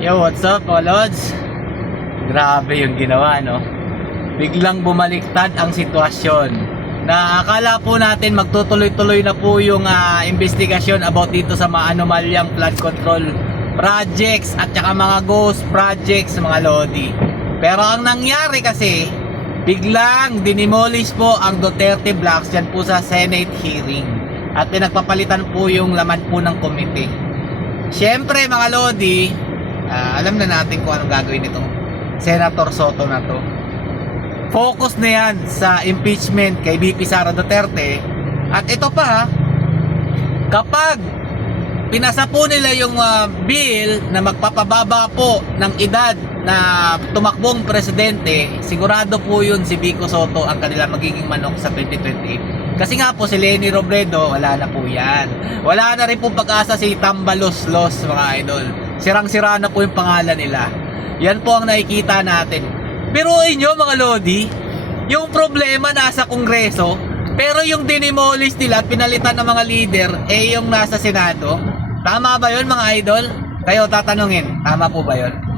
Yo, what's up mga? Grabe yung ginawa, no? Biglang bumaliktad ang sitwasyon. Na akala po natin magtutuloy-tuloy na po yung ah, investigasyon about dito sa mga anomalyang flood control projects at saka mga ghost projects mga lodi. Pero ang nangyari kasi, biglang dinimolish po ang Duterte Blocks dyan po sa Senate hearing. At pinagpapalitan po yung laman po ng committee. Siyempre mga Lodi, ah, alam na natin kung anong gagawin nitong Senator Soto na to. Focus na yan sa impeachment kay VP Sara Duterte. At ito pa ha, kapag pinasa po nila yung ah, bill na magpapababa po ng edad na tumakbong presidente, sigurado po yun si Vico Soto ang kanila magiging manok sa 2028. Kasi nga po si Lenny Robredo, wala na po yan. Wala na rin po pag-asa si Tambalos-Los mga idol. Sirang-sira na po yung pangalan nila. Yan po ang nakikita natin. Pero inyo mga Lodi, yung problema nasa Kongreso, pero yung dinimolish nila at pinalitan ng mga leader, eh yung nasa Senado. Tama ba yun mga idol? Kayo tatanungin, tama po ba yun?